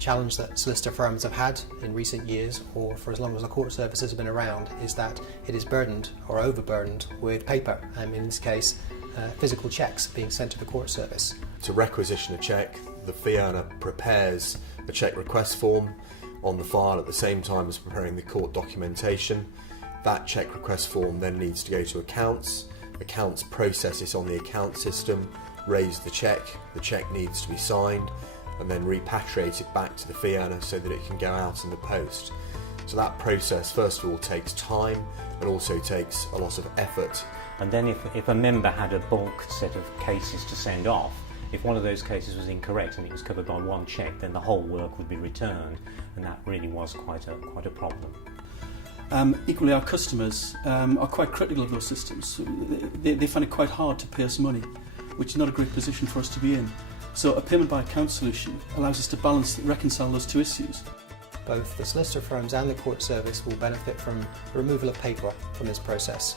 challenge that solicitor firms have had in recent years, or for as long as the court services have been around, is that it is burdened or overburdened with paper, and in this case physical cheques being sent to the court service. To requisition a cheque, the fee earner prepares a cheque request form on the file at the same time as preparing the court documentation. That cheque request form then needs to go to accounts. Accounts process it on the account system, raise the cheque needs to be signed, and then repatriate it back to the fee earner so that it can go out in the post. So that process first of all takes time and also takes a lot of effort. And then if a member had a bulk set of cases to send off, if one of those cases was incorrect and it was covered by one cheque, then the whole work would be returned, and that really was quite a problem. Equally, our customers are quite critical of those systems. They find it quite hard to pay us money, which is not a great position for us to be in. So a payment by account solution allows us to reconcile those two issues. Both the solicitor firms and the court service will benefit from the removal of paper from this process.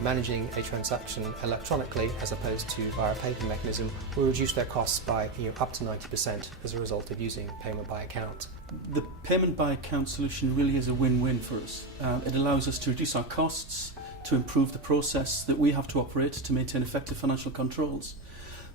Managing a transaction electronically as opposed to via a paper mechanism will reduce their costs by up to 90% as a result of using payment by account. The payment by account solution really is a win-win for us. It allows us to reduce our costs, to improve the process that we have to operate to maintain effective financial controls,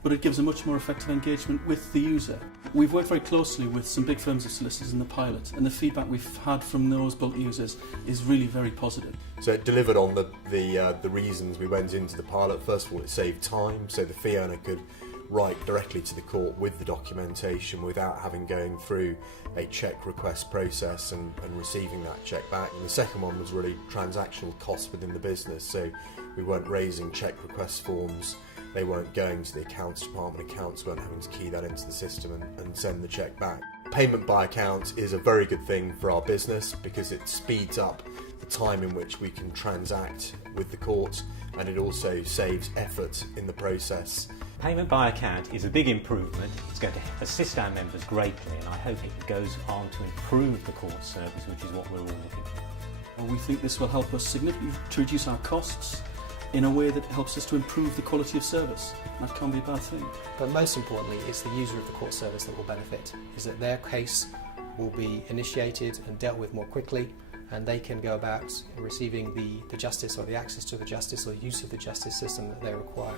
but it gives a much more effective engagement with the user. We've worked very closely with some big firms of solicitors in the pilot, and the feedback we've had from those bulk users is really very positive. So it delivered on the reasons we went into the pilot. First of all, it saved time, so the fee earner could write directly to the court with the documentation without having going through a cheque request process and receiving that cheque back. And the second one was really transactional costs within the business, so we weren't raising cheque request forms, they weren't going to the accounts department, accounts weren't having to key that into the system and send the cheque back. Payment by account is a very good thing for our business because it speeds up the time in which we can transact with the court, and it also saves effort in the process. Payment by account is a big improvement. It's going to assist our members greatly, and I hope it goes on to improve the court service, which is what we're all looking for. We think this will help us significantly to reduce our costs in a way that helps us to improve the quality of service. That can't be a bad thing. But most importantly, it's the user of the court service that will benefit, is that their case will be initiated and dealt with more quickly, and they can go about receiving the justice or the access to the justice or use of the justice system that they require.